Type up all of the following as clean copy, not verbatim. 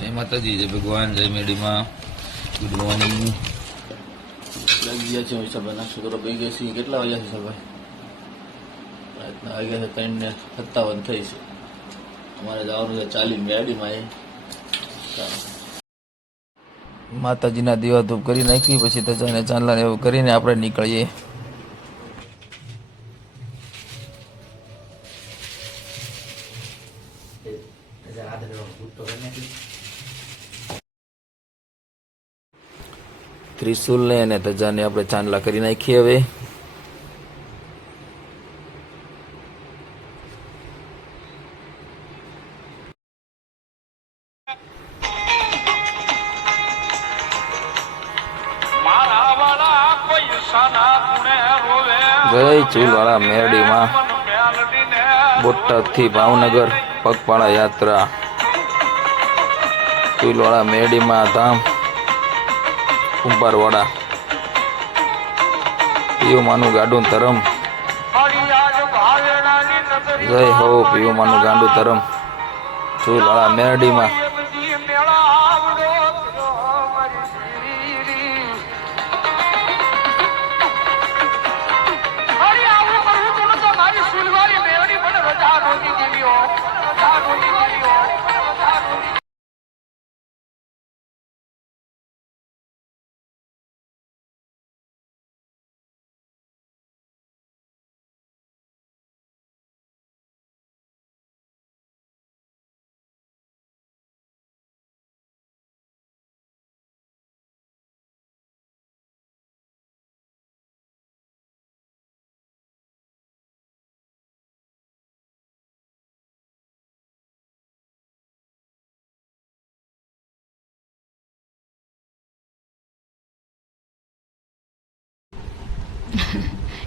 જય માતાજી, જય ભગવાન, જય મેડીમાં. Good morning. લાગી ગયા છે વિશાલભાઈ, નાસ્તો કરવા બેસી ગયા છીએ. કેટલા વાગ્યા છે વિશાલભાઈ? રાતના વાગ્યા છે 3:57 થઈ છે. અમારે જવાનું છે ચાલી મેડીમાં. માતાજીના દીવા ધૂપ કરી નાખી પછી તજાને ચાંદલાને એવું કરીને આપણે નીકળીએ. ત્રિશુલ ને અને તજાને આપણે ચાંદલા કરી નાખીએ. હવે જય ચૂલવાળા મેરડીમાં બોટાદથી ભાવનગર પગપાળા યાત્રા. ચૂલવાળા મેરડીમાં ધામ કુંભારવાડા પીયુમાનું ગાડું તરમ. જય હો પીયુમાનું ગાંડું તરમ. ચૂલવાળા મેરડીમાં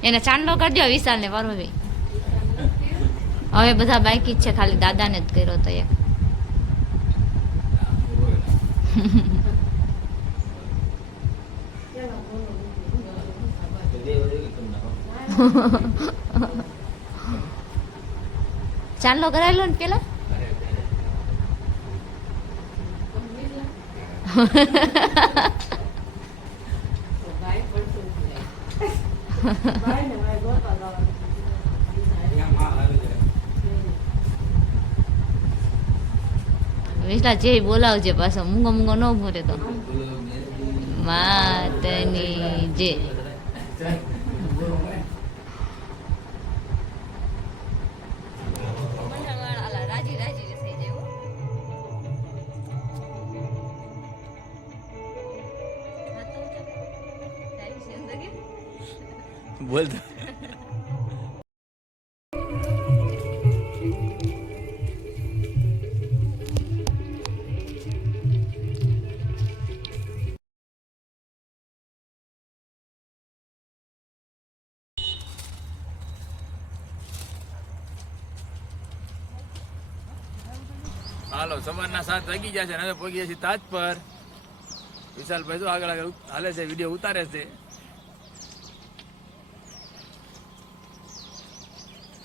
એને ચાંદલો કરજો વિશાલ ને પરમભાઈ. હવે બધા બાકી જ છે, ખાલી દાદાને જ કર્યો તો એક. ચાંદલો કરાયેલો ને પેલા. વિસલા જે બોલાવજે પાછો મૂંગો મૂંગો ન ભરે તો. માતની જે રાજી રાજી થઈ જાય. બોલ. હાલો, સવારના 7 વાગી ગયા છે. હવે પહોંચી ગયા છીએ તાજ પર. વિશાલભાઈ તો આગળ આગળ હાલે છે, વિડીયો ઉતારે છે.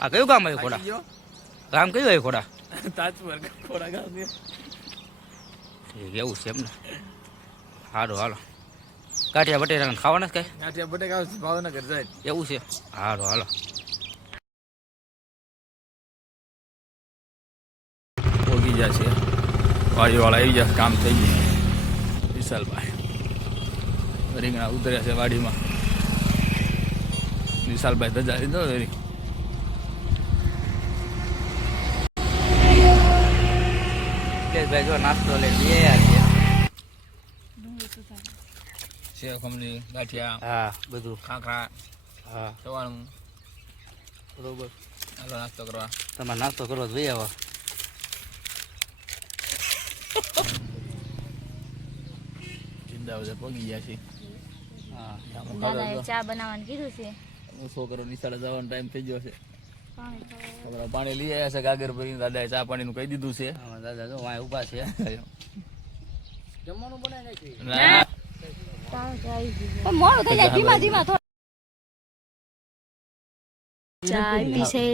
આ કયું ગામ આવ્યું ખોડા? ગામ કયું આવ્યું ખોડા? તાજ પર ખોડા ગામ છે. એવું છે એમ ને? સારું હાલો. કાઠિયા બટેટા ખાવાના કઈ? ગાંઠિયા બટેકા ભાવનગર જાય એવું છે? સારું હાલો. પોગી ગયા છે, વાડીવાળા આવી ગયા, કામ થઈ ગયું. વિશાલભાઈ રીંગણા ઉતર્યા છે વાડીમાં. વિશાલભાઈ ધજા લીધો. ભાઈ જો નાસ્તો લઈ સેવ ખમણી, ગાંઠિયા, હા બધું, ખાખરા, હા સવાણું. બરોબર. હાલો નાસ્તો કરવા. તમારે નાસ્તો કરવો જ ભાઈ આવા. ચિંતા પગી ગયા છે. દાદાએ ચા બનાવવાનું કીધું છે. છોકરો નિશાળે જવાનો ટાઈમ થઈ ગયો છે. પાણી લઈ આવ્યા છે ગાગર ભરીને. દાદાએ ચા પાણીનું કહી દીધું છે. દાદા જો વાય ઉભા છે. જમવાનું બનાવી મોડું થઈ જાય, ધીમા ધીમા ચા પી છે.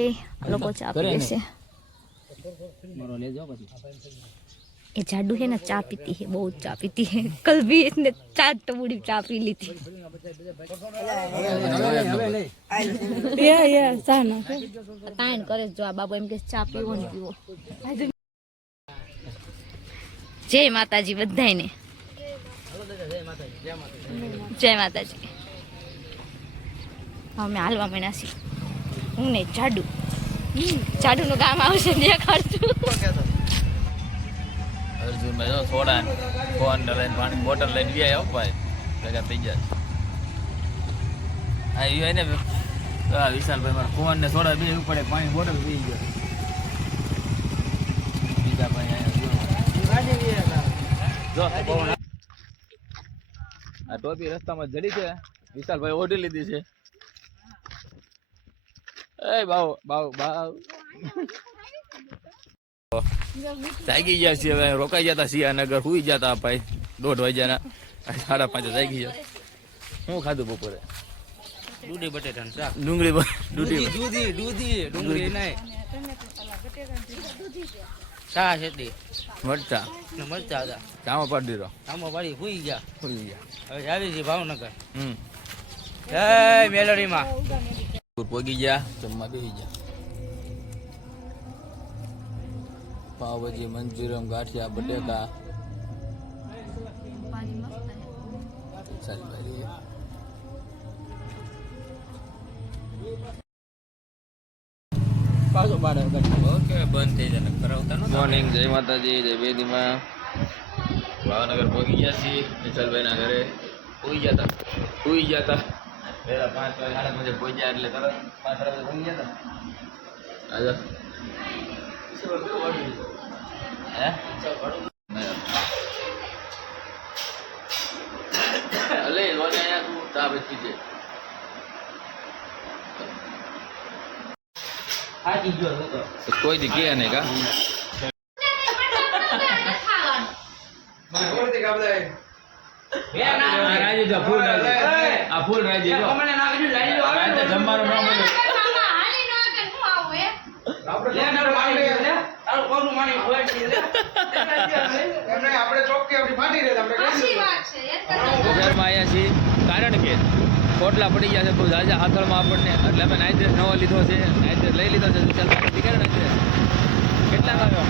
લોકો ચા પીએ છે. મારો લેજો પછી ये जादू है ना, चा पीती है, बहुत चा पीती है। कल भी इसने 4 टबूड़ी चा पी ली थी। या साना तान करे जो आ बाबू एम के चा पीवो ने पीवो। जय माताजी बधाईने। जय माताजी। અમે હાલવા મળ્યા છીએ, હું ને જાડુ. જાડુનું કામ આવશે દેખાડશું. અર્જુન ભાઈ જો સોડા ફોન લઈને પાણી બોટલ લઈને બી આવ્યો ભાઈ ભેગા થઈ ગયા. હા એ ને વિશાલભાઈ મારા ફોન ને સોડા બે પડે પાણી બોટલ પી ગયો. બીજા ભાઈ જો આ ટોપી રસ્તામાં જડી છે, વિશાલભાઈ ઓઢી લીધી છે. એ બાવ બાવ બાવ જાગી ગયા છીએ હવે, રોકાઈ જતા સિયાનગર, સુઈ જતા ભાઈ 1:30 વાગ્યાના, 5:30 જાગી ગયા. શું ખાધું બપોરે? દૂધી બટેટા શાક. ડુંગળી ડુંગળી નહીં, છાશ હતી, મરચા મરચા હતા, ચામાં પાડી દીધો. આમાં પાડી સુઈ ગયા. હવે આવી છે ભાવનગર. જય મેલડીમાં. પોગી ગયા, જમવા બેસી ગયા. પાવભાજી, મંચુરિયન, ગાંઠિયા, બટેકા, સારી ભાઈ. ઓકે બંધ થઈ જાય કરાવતા. મોર્નિંગ, જય માતાજી, જય બેદીમાં. ભાવનગર પહોંચી ગયા છીએ વિશાલભાઈના ઘરે. સુઈ ગયા હતા પહેલા 5 વાગે 5:30 પહોંચ્યા એટલે તરત 5 વાગે પહોંચી ગયા હતા. આજે અલે લોને અહીંયા તું ચા બચી છે. કોઈ દી કે નહીં કા ફૂલ રાજી જમવાનું ના મળે. ઘરમાં આવ્યા છીએ કારણ કે કોટલા પડી ગયા છે બહુ જાજા હાથળમાં આપણને, એટલે અમે નાઇટ ડ્રેસ નવો લીધો છે, નાઇટ ડ્રેસ લઈ લીધો છે. કેટલા આવ્યો?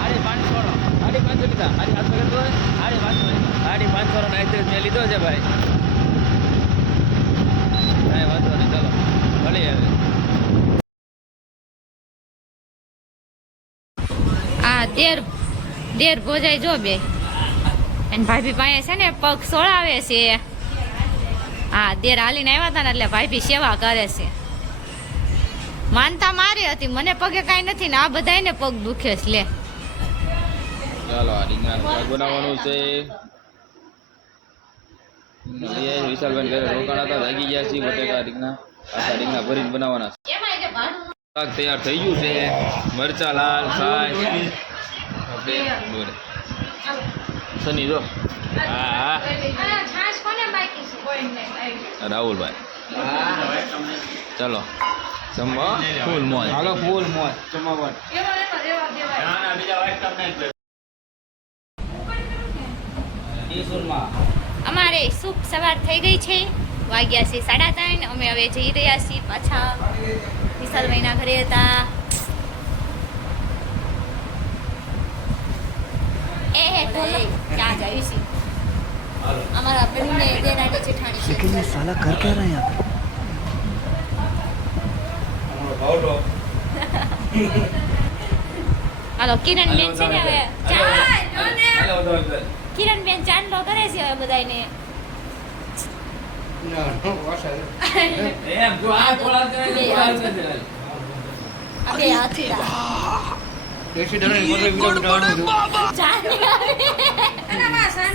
550 લીધા, 550 કરતો હોય 550 નાઇટ ડ્રેસ મેં લીધો છે ભાઈ. કાંઈ વાંધો નહીં, ચાલો ભલે હવે. આ દેર ભોજાઈ જો બે અને ભાભી પાસે છે ને પગ સોળાવે છે. હા, દેર હાલીને આવ્યા હતા ને એટલે ભાભી સેવા કરે છે. માનતા મારી હતી, મને પગે કાંઈ નથી ને આ બધાને પગ દુખે છે. લે ચાલો આ રીંગણાનું શાક બનાવવાનું છે. વિશાલભાઈ ઘરે રોકાણા હતા, જાગી ગયા છીએ. બટેકા રીંગણા આખા રીંગણા ભરીને બનાવવાના છે. શાક તૈયાર થઈ ગયું છે. મરચા લાલ છાશ સની જો. હા રાહુલભાઈ ચલો જમવા ફૂલ મોજ. હાલો ફૂલ મોજ જમાવટ. અમારે શુભ સવાર થઈ ગઈ છે. વાગ્યા છે 3:30. અમે હવે જઈ રહ્યા છીએ પાછા વિશાલભાઈના ઘરે હતા. ક્યાં જાય છે અમારા બહેનને દેરાણી જેઠાણી છે. लेकिन ये साला कर क्या रहा है यहाँ હાલો કિરણબેન છે ને હવે કિરણબેન ચાંદલો કરે છે હવે બધાને. અબે હાથી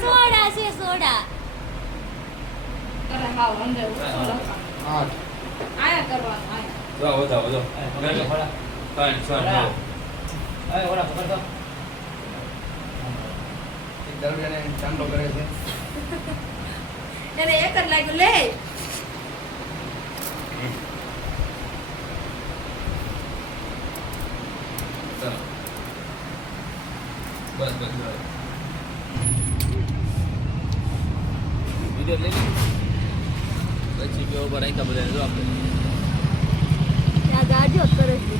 સોડા છે સોડા. चांदो करे છે એને એક જ લાગ્યું લે. જ પછી વિડીયો લઈ લીધું પછી બે ઉપર રાખ્યા બધા જો આપણે ગાડીઓ કરે છે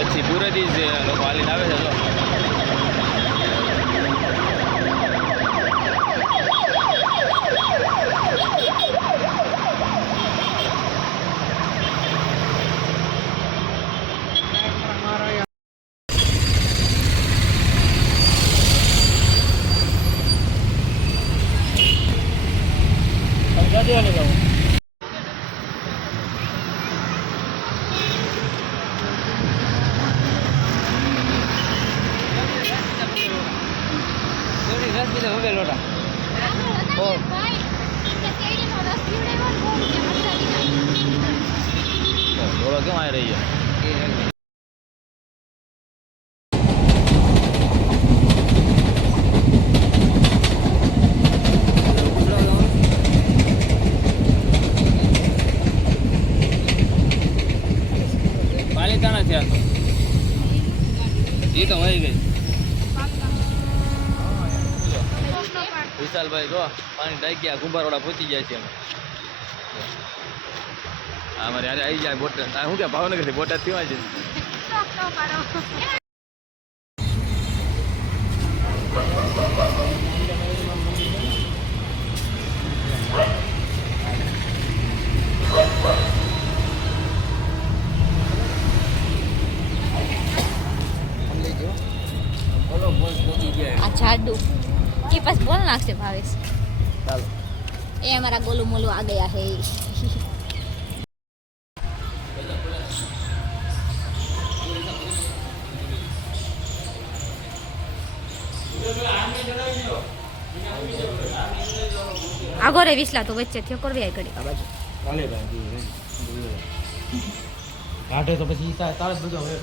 પછી પૂરેથી જ લોકો હાલીને આવે છે જો થોડો કેમ આવી રહી છે પાલિતાણા છે આ તો એ તો વહી ગઈ વિશાલભાઈ જો પાણી ટાંક્યા કુંભારવાળા પહોંચી જાય છે અમે અમારે યારે આવી જાય બોટાદ શું કે ભાવનગરથી બોટાદ થી છે આ જાડુ કે બસ બોલ નાખશે ભાવેશ ચાલો એ અમારા ગોલું મોલું આ ગયા હે આગો રે વિસલા તો વચ્ચે થયો કરવી આ ઘડી આ બાજુ ચાલે ભાઈ કાઢે તો પછી તારે જ બધા હોય